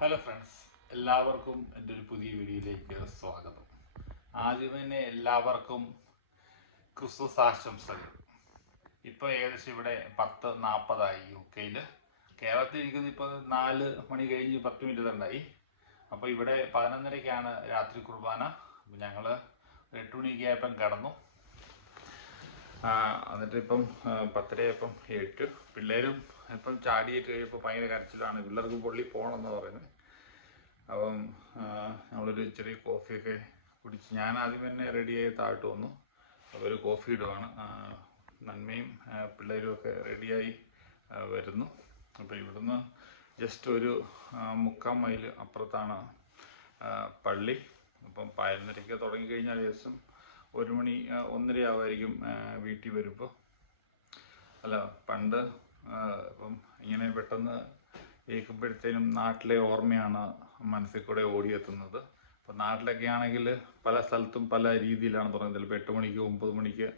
Hello friends എല്ലാവർക്കും എന്റെ ഒരു പുതിയ വീഡിയോയിലേക്ക് സ്വാഗതം. ആദ്യം തന്നെ എല്ലാവർക്കും ക്രിസ്മസ് ആശംസകൾ. ഇപ്പോൾ ഏകദേശം ഇവിടെ പത്ത് നാൽപ്പതായി യു കെയിൽ കേരളത്തിൽ ഇരിക്കുന്നത് ഇപ്പോൾ നാല് മണി കഴിഞ്ഞ് പത്ത് മിനിറ്റ് ഉണ്ടായി അപ്പോൾ ഇവിടെ പതിനൊന്നരയ്ക്കാണ് രാത്രി കുർബാന. അപ്പോൾ ഞങ്ങൾ എട്ട് മണിക്ക് ആയപ്പം കിടന്നു. എന്നിട്ട് ഇപ്പം പത്തരയായപ്പം എട്ട്. പിള്ളേരും ഇപ്പം ചാടിയിട്ട് കഴിയുമ്പോൾ ഭയങ്കര കരച്ചിലാണ്. പിള്ളേർക്ക് പൊള്ളി പോകണമെന്ന് പറയുന്നത് അപ്പം നമ്മളൊരു ചെറിയ കോഫിയൊക്കെ കുടിച്ച് ഞാൻ ആദ്യം തന്നെ റെഡിയായി താഴ്ത്തു വന്നു. ഒരു കോഫി ഇടുവാണ്. നന്മയും പിള്ളേരും ഒക്കെ റെഡിയായി വരുന്നു. അപ്പോൾ ഇവിടുന്ന് ജസ്റ്റ് ഒരു മുക്കാൽ മൈൽ അപ്പുറത്താണ് പള്ളി. അപ്പം പതിനൊന്നരയ്ക്ക് തുടങ്ങിക്കഴിഞ്ഞാൽ ഏകദേശം ഒരു മണി ഒന്നരയാവുമായിരിക്കും വീട്ടിൽ വരുമ്പോൾ അല്ല പണ്ട് ഇപ്പം ഇങ്ങനെ പെട്ടെന്ന് കേൾക്കുമ്പോഴത്തേനും നാട്ടിലെ ഓർമ്മയാണ് മനസ്സിൽ കൂടെ ഓടിയെത്തുന്നത്. അപ്പം നാട്ടിലൊക്കെ ആണെങ്കിൽ പല സ്ഥലത്തും പല രീതിയിലാണ് തുടങ്ങുന്നത്. ചിലപ്പോൾ എട്ട് മണിക്ക് ഒമ്പത് മണിക്ക്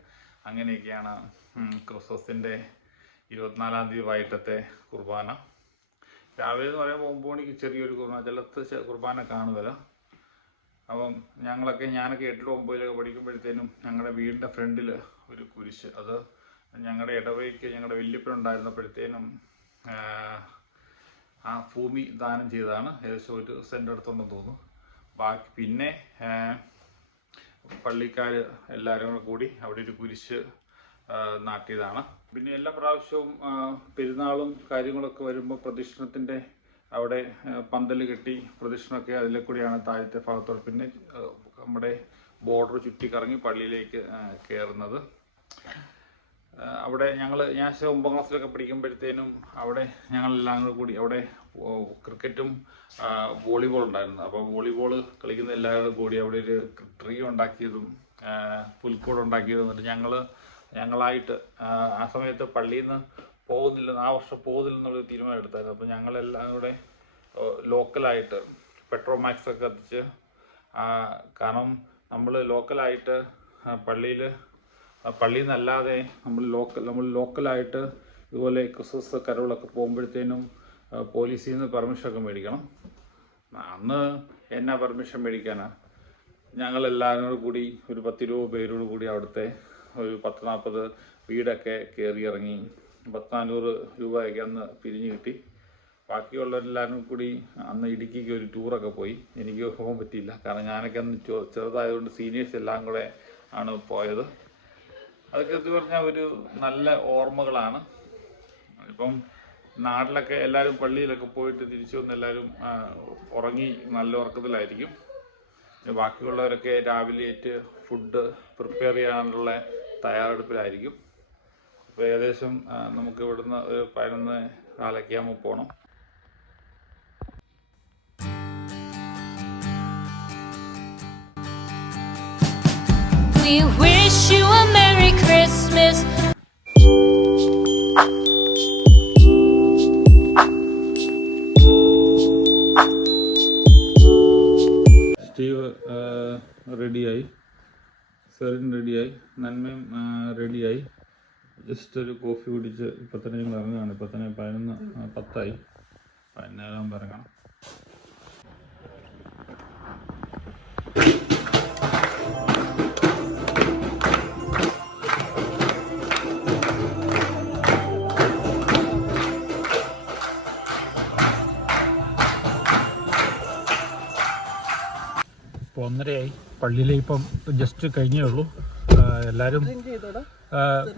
അങ്ങനെയൊക്കെയാണ് ക്രിസ്മസിന്റെ ഇരുപത്തിനാലാം തീയതി വൈകിട്ടത്തെ കുർബാന. രാവിലെ എന്ന് പറയുമ്പോൾ ഒമ്പത് മണിക്ക് ചെറിയൊരു കുർബാന. ചിലത്ത് കുർബാന കാണുകയില്ല അപ്പം ഞങ്ങളൊക്കെ ഞാനൊക്കെ എട്ടിലും ഒമ്പതിലൊക്കെ പഠിക്കുമ്പോഴത്തേനും ഞങ്ങളുടെ വീടിന്റെ ഫ്രണ്ടിൽ ഒരു കുരിശ്. അത് ഞങ്ങളുടെ ഇടവയ്ക്ക് ഞങ്ങളുടെ വല്യപ്പനുണ്ടായിരുന്നപ്പോഴത്തേനും ആ, ഭൂമി ദാനം ചെയ്തതാണ്. ഏകദേശം ഒരു സെന്റ് അടുത്തുണ്ടെന്ന് തോന്നുന്നു. ബാക്കി പിന്നെ പള്ളിക്കാർ എല്ലാവരും കൂടി അവിടെ ഒരു കുരിശ് നാട്ടിയതാണ്. പിന്നെ എല്ലാ പ്രാവശ്യവും പെരുന്നാളും കാര്യങ്ങളൊക്കെ വരുമ്പോൾ പ്രദക്ഷിണത്തിന്റെ അവിടെ പന്തൽ കെട്ടി പ്രദക്ഷിണമൊക്കെ അതിലെ കൂടിയാണ് താഴത്തെ ഭാഗത്തോട്. പിന്നെ നമ്മുടെ ബോർഡർ ചുറ്റി കറങ്ങി പള്ളിയിലേക്ക് കയറുന്നത് അവിടെ ഞങ്ങൾ ഞാൻ ഒമ്പതാം ക്ലാസ്സിലൊക്കെ പഠിക്കുമ്പോഴത്തേനും അവിടെ ഞങ്ങളെല്ലാം കൂടെ അവിടെ ക്രിക്കറ്റും വോളിബോൾ ഉണ്ടായിരുന്നു. അപ്പോൾ വോളിബോൾ കളിക്കുന്ന എല്ലാവരും കൂടി അവിടെ ഒരു ട്രീ ഉണ്ടാക്കിയതും പുൽക്കൂട് ഉണ്ടാക്കിയതും എന്നിട്ട് ഞങ്ങൾ ഞങ്ങളായിട്ട് ആ സമയത്ത് പള്ളിയിൽ നിന്ന് പോകുന്നില്ല ആ വർഷം പോകുന്നില്ല എന്നുള്ളൊരു തീരുമാനം എടുത്തായിരുന്നു അപ്പോൾ ഞങ്ങളെല്ലാം കൂടെ ലോക്കലായിട്ട് പെട്രോമാക്സ് ഒക്കെ കത്തിച്ച് കാരണം നമ്മൾ ലോക്കലായിട്ട് പള്ളിയിൽ പള്ളിയിൽ നിന്നല്ലാതെ നമ്മൾ ലോക്കൽ നമ്മൾ ലോക്കലായിട്ട് ഇതുപോലെ ക്രിസ്മസ് കരോളൊക്കെ പോകുമ്പോഴത്തേനും പോലീസിൽ നിന്ന് പെർമിഷനൊക്കെ മേടിക്കണം. അന്ന് എന്നാ പെർമിഷൻ മേടിക്കാനാ? ഞങ്ങളെല്ലാവരും കൂടി ഒരു പത്തിരുപത് പേരോട് കൂടി അവിടുത്തെ ഒരു പത്ത് നാൽപ്പത് വീടൊക്കെ കയറി ഇറങ്ങി പത്താനൂറ് രൂപയൊക്കെ അന്ന് പിരിഞ്ഞ് കിട്ടി. ബാക്കിയുള്ളവരെല്ലാവരും കൂടി അന്ന് ഇടുക്കിക്ക് ഒരു ടൂറൊക്കെ പോയി. എനിക്ക് പോകാൻ പറ്റിയില്ല. കാരണം ഞാനൊക്കെ അന്ന് ചെറുതായതുകൊണ്ട് സീനിയേഴ്സ് എല്ലാം കൂടെ ആണ് പോയത്. അതൊക്കെ എന്ന് പറഞ്ഞാൽ ഒരു നല്ല ഓർമ്മകളാണ്. ഇപ്പം നാട്ടിലൊക്കെ എല്ലാവരും പള്ളിയിലൊക്കെ പോയിട്ട് തിരിച്ചു വന്ന് എല്ലാവരും ഉറങ്ങി നല്ല ഉറക്കത്തിലായിരിക്കും. ബാക്കിയുള്ളവരൊക്കെ രാവിലെ ഏറ്റ് ഫുഡ് പ്രിപ്പയർ ചെയ്യാനുള്ള തയ്യാറെടുപ്പിലായിരിക്കും. അപ്പോൾ ഏകദേശം നമുക്ക് ഇവിടുന്ന് ഒരു പതിനൊന്ന് കാലൊക്കെ ആകുമ്പോൾ പോകണം We wish you a Merry Christmas. Steve റെഡിയായി. സെറിൻ റെഡിയായി. നന്മയും റെഡിയായി. ജസ്റ്റ് ഒരു കോഫി കുടിച്ച് ഇപ്പം തന്നെ ഞങ്ങൾ ഇറങ്ങുകയാണ്. ഇപ്പം തന്നെ പതിനൊന്ന് പത്തായി. പതിനേഴാകുമ്പോൾ ഇറങ്ങണം. ഒന്നരയായി. പള്ളിയിലേ ഇപ്പം ജസ്റ്റ് കഴിഞ്ഞേ ഉള്ളൂ. എല്ലാവരും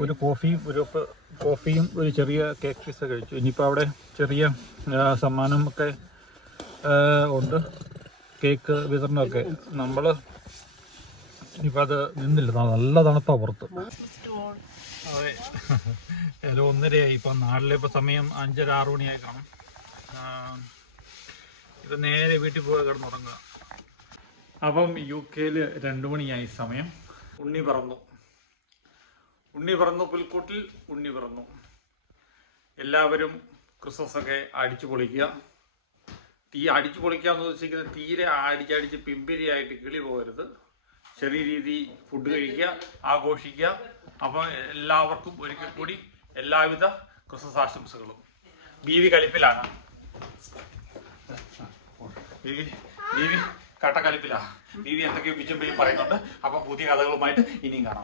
ഒരു കോഫിയും ഒരു കോഫിയും ഒരു ചെറിയ കേക്ക് പീസ് കഴിച്ചു. ഇനിയിപ്പോൾ അവിടെ ചെറിയ സമ്മാനം ഒക്കെ ഉണ്ട്. കേക്ക് വിതരണമൊക്കെ. നമ്മൾ ഇനിയിപ്പോൾ അത് നിന്നില്ല. നല്ല തണുപ്പാണ് പുറത്ത്. അതെ. ഏതായാലും ഒന്നരയായി. ഇപ്പം നാട്ടിലെ സമയം അഞ്ചര ആറ് മണിയായി കാണും. ഇപ്പം നേരെ വീട്ടിൽ പോയി കിടന്നുറങ്ങുക. അപ്പം യു കെയിൽ രണ്ടു മണിയായി സമയം. ഉണ്ണി പറന്നു. ഉണ്ണി പറന്നു പുൽക്കൂട്ടിൽ ഉണ്ണി പറന്നു എല്ലാവരും ക്രിസ്മസ് ഒക്കെ അടിച്ചു പൊളിക്കുക. തീ അടിച്ചു പൊളിക്കുക എന്ന് ഉദ്ദേശിക്കുന്നത് തീരെ അടിച്ചടിച്ച് പിമ്പിരിയായിട്ട് കിളി പോകരുത്. ചെറിയ രീതി ഫുഡ് കഴിക്കുക ആഘോഷിക്കുക. അപ്പം എല്ലാവർക്കും ഒരിക്കൽ കൂടി എല്ലാവിധ ക്രിസ്മസ് ആശംസകളും. ബീവി കലിപ്പിലാണ്. ബീവി ബീവി കട്ടക്കലിപ്പിലാ ബീവി എന്തൊക്കെയോ പിച്ചും പറയുന്നുണ്ട്. അപ്പൊ പുതിയ കഥകളുമായിട്ട് ഇനിയും കാണാം.